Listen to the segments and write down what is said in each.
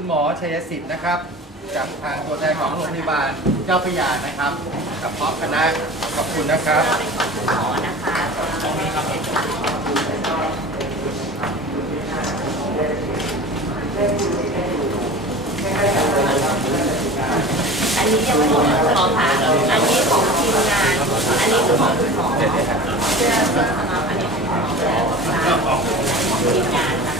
คุณหมอชัยสิทธิ์นะครับจากทางตัวแทนของโรงพยาบาลเจ้าพระยานะครับ กับพร้อมคณะขอบคุณนะครับ เป็นของคุณหมอนะคะอันนี้ยังไม่หมดคุณหมอคะอันนี้ของทีมงาน อันนี้คือของคุณหมอเสื้อเสื้อสมัครอันนี้ของคุณหมอแล้วของทีมงานค่ะ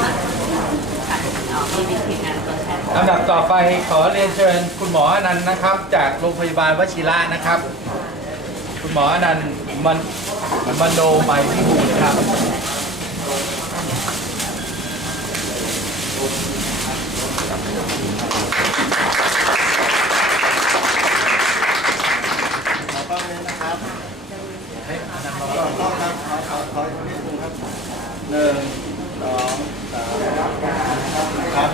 ค่ะ อ๋อมีทีมงานตัวแทนลำดับต่อไปขอเรียนเชิญคุณหมออนันต์นะครับ จากโรงพยาบาลวชิระนะครับ คุณหมออนันต์มันมโนไมยพิบูลครับ ขอกล้องเลยนะครับ เฮ้ยอนันต์ ข มา อ ก่อน กล้องครับขอขอขออีกนิดนึงครับหนึ่งสองสามครับ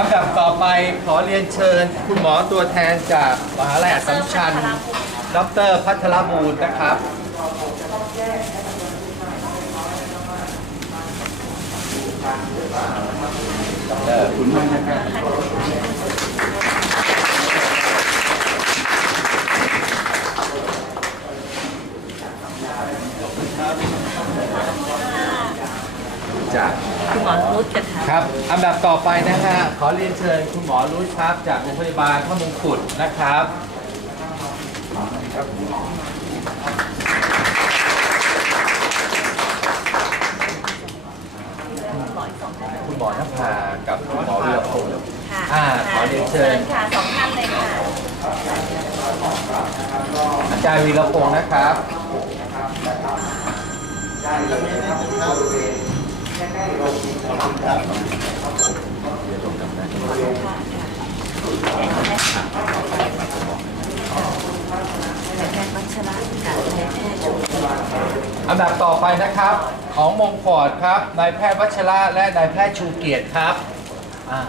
ลำดับต่อไปขอเรียนเชิญ คุณหมอตัวแทนจากมหาลัยอัสสัมชัญดรพัทรบูรณ์นะครับดรคุณมากนะครับ จาก คุณหมอ นุชกันค่ะ ครับ อันดับต่อไปนะฮะ ขอเรียนเชิญคุณหมอรุ้ครับ จากโรงพยาบาลพระมงกุฎนะครับหมออีกสองท่านคุณหมอนภากับคุณหมอวีรพงศ์ค่ะอ่าขอเรียนเชิญ ค่ะสองท่านเลยค่ะ อาจารย์วีรพงศ์นะครับนายแพทย์วัชระกับนายแพทย์ชุมพล อันดับต่อไปนะครับ ของมงคอดครับนายแพทย์วัชระและนายแพทย์ชูเกียรติครับอ่า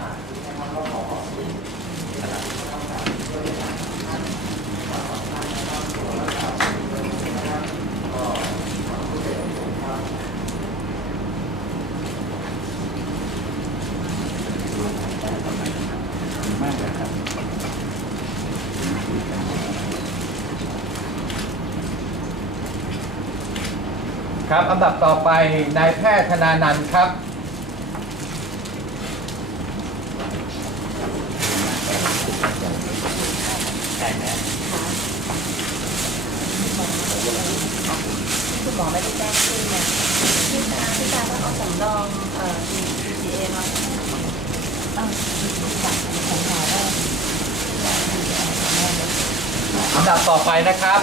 ครับอันดับต่อไปนายแพทย์ธนานันท์ครับ คุณหมอไม่ได้แจ้งชื่อเนี่ยพี่ตาพี่ตาต้องเอาสำรองเอ่อ DCA มาเออจากของหมอได้อันดับต่อไปนะครับ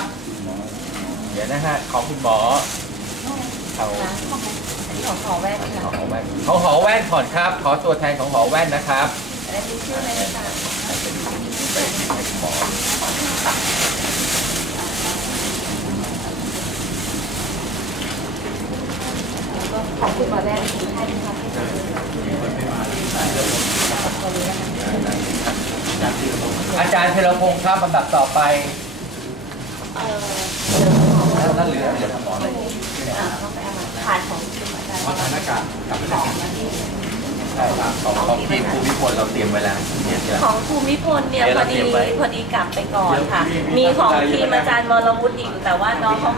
เดี๋ยวนะฮะของคุณหมอ เขาค่ะของหอแว่นค่ะของหอแว่นของหอแว่นก่อนครับ ขอตัวแทนของหอแว่นนะครับและมีชื่อไหมคะก็ของคุณหมอแรกให้ค่ะที่จะคนนี้นะคะอาจารย์เทรพงศ์ครับลำดับต่อไปเอ่อแล้วนั่นเหลือเหลือทำหมออะไร อ่าต้องไปเอามาผ่านของทีมอาจารย์วัฒนากาศกับของมาที่ใช่ครับของของทีมภูมิพลเราเตรียมไว้แล้วเนี่ยจะ ของภูมิพลเนี่ยเดี๋ยวพอเราเตรีดียมไว้ พอดีกลับไปก่อนค่ะ มีของทีมอาจารย์วรวุฒิอีกแต่ว่าน้องเขา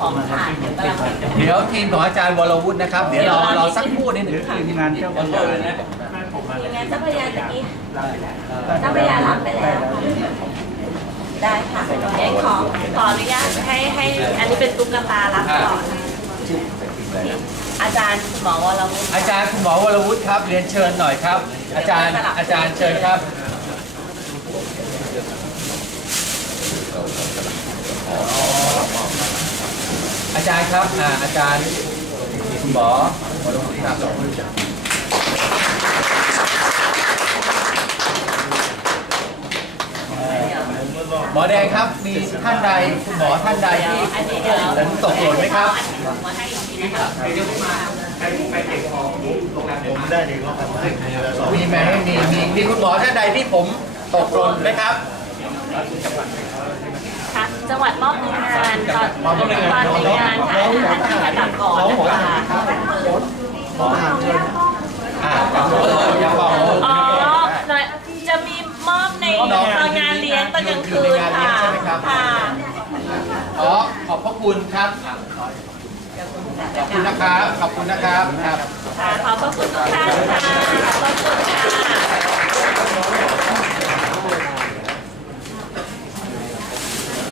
ของขาดเดี๋ยวกำลังเดี๋ยวทีมของอาจารย์วรวุฒินะครับ เดี๋ยวรอรอสักครู่นิดหนึ่งทีมงานเจ้าพระยาทีมงานเจ้าพระยาตะกี้เจ้าพระยารับไปแล้วค่ะ ได้ค่ะเดี๋ยวขอขออนุญาตให้ให้อันนี้เป็นตุ๊กตารับก่อนอาจารย์คุณหมอวรวุฒิอาจารย์คุณหมอวรวุฒิครับ เรียนเชิญหน่อยครับ อาจารย์อาจารย์เชิญครับอาจารย์ครับอ่าอาจารย์คุณหมอวรวุฒิครับหมอ แดงครับ มีท่านใดคุณหมอท่านใดที่อันนี้เดี๋ยวผมตกหล่นไหมครับอันนี้ผมมาให้อีกทีนะคะผมได้เด็กแล้วครับเหลือสองมีไหมมีมีมีคุณหมอท่านใดที่ผมตกหล่นไหมครับค่ะจังหวัดมอบหนึ่งงานตอนตอนหนึ่งงานค่ะท่านที่ระดับก่อนนะคะอ่ายังบอกยังบอกอ๋อตอนกลางอคืยู่ใน ตอนกลางคืนค่ะ ค่ะขอขอบพระคุณครับขอบคุณนะครับ ขอบคุณนะครับครับขอบพระคุณทุกท่านค่ะ ขอบคุณค่ะ